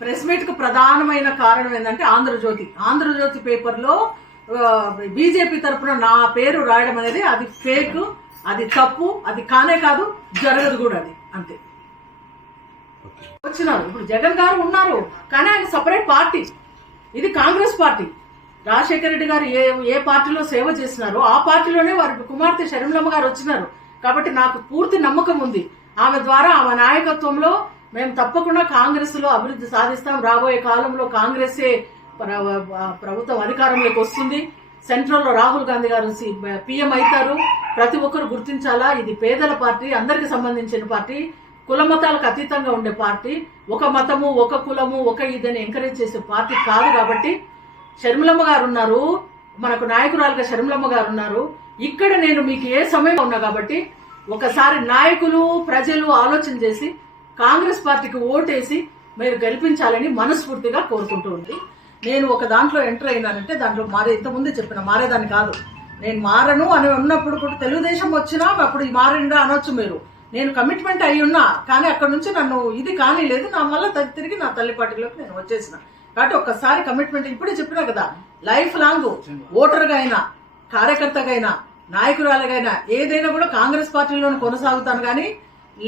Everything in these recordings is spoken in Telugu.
ప్రెస్ మీట్కు ప్రధానమైన కారణం ఏంటంటే ఆంధ్రజ్యోతి. ఆంధ్రజ్యోతి పేపర్లో బీజేపీ తరపున నా పేరు రాయడం అనేది అది ఫేక్ అది తప్పు అది కానే కాదు జరగదు కూడా అది అంతే. వచ్చినారు. ఇప్పుడు జగన్ గారు ఉన్నారు కానీ ఆయన సపరేట్ పార్టీ ఇది కాంగ్రెస్ పార్టీ. రాజశేఖర రెడ్డి గారు ఏ ఏ పార్టీలో సేవ చేసినారో ఆ పార్టీలోనే వారి కుమార్తె షర్మిలమ్మ గారు వచ్చినారు. కాబట్టి నాకు పూర్తి నమ్మకం ఉంది. ఆమె ద్వారా ఆమె నాయకత్వంలో మేము తప్పకుండా కాంగ్రెస్లో అభివృద్ధి సాధిస్తాం. రాబోయే కాలంలో కాంగ్రెసే ప్రభుత్వం అధికారంలోకి వస్తుంది. సెంట్రల్లో రాహుల్ గాంధీ గారు పిఎం అవుతారు. ప్రతి ఒక్కరు గుర్తించాలా? ఇది పేదల పార్టీ అందరికి సంబంధించిన పార్టీ కుల మతాలకు అతీతంగా ఉండే పార్టీ. ఒక మతము ఒక కులము ఒక ఇదని ఎంకరేజ్ చేసే పార్టీ కాదు కాబట్టి షర్మిలమ్మ గారు ఉన్నారు. మనకు నాయకురాలుగా షర్మిలమ్మ గారు ఉన్నారు. ఇక్కడ నేను మీకు ఏ సమయం ఉన్నా కాబట్టి ఒకసారి నాయకులు ప్రజలు ఆలోచన చేసి కాంగ్రెస్ పార్టీకి ఓటేసి మీరు గెలిపించాలని మనస్ఫూర్తిగా కోరుకుంటూ ఉంది. నేను ఒక దాంట్లో ఎంటర్ అయినానంటే దాంట్లో మారే ఇంతకుముందే చెప్పిన మారేదాన్ని కాదు. నేను మారను అని ఉన్నప్పుడు కూడా తెలుగుదేశం వచ్చినా అప్పుడు ఈ మారిందా అనొచ్చు మీరు. నేను కమిట్మెంట్ అయి ఉన్నా కానీ అక్కడ నుంచి నన్ను ఇది కానీ లేదు నా మళ్ళీ తిరిగి నా తల్లి పార్టీలోకి నేను వచ్చేసిన. కాబట్టి ఒక్కసారి కమిట్మెంట్ ఇప్పుడే చెప్పినా కదా లైఫ్ లాంగ్ ఓటర్గా అయినా కార్యకర్తగా అయినా నాయకురాలుగైనా ఏదైనా కూడా కాంగ్రెస్ పార్టీలోనే కొనసాగుతాను కానీ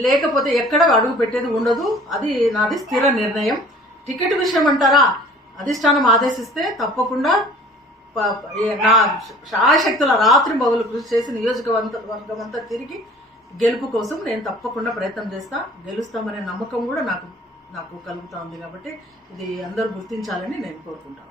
లేకపోతే ఎక్కడ అడుగు పెట్టేది ఉండదు. అది నాది స్థిర నిర్ణయం. టికెట్ విషయం అంటారా? అధిష్టానం ఆదేశిస్తే తప్పకుండా నా శాశక్తుల రాత్రి మొదలు కృషి చేసి నియోజకవర్గం అంతా తిరిగి గెలుపు కోసం నేను తప్పకుండా ప్రయత్నం చేస్తా. గెలుస్తామనే నమ్మకం కూడా నాకు నాకు కలుగుతా ఉంది కాబట్టి ఇది అందరూ గుర్తించాలని నేను కోరుకుంటాను.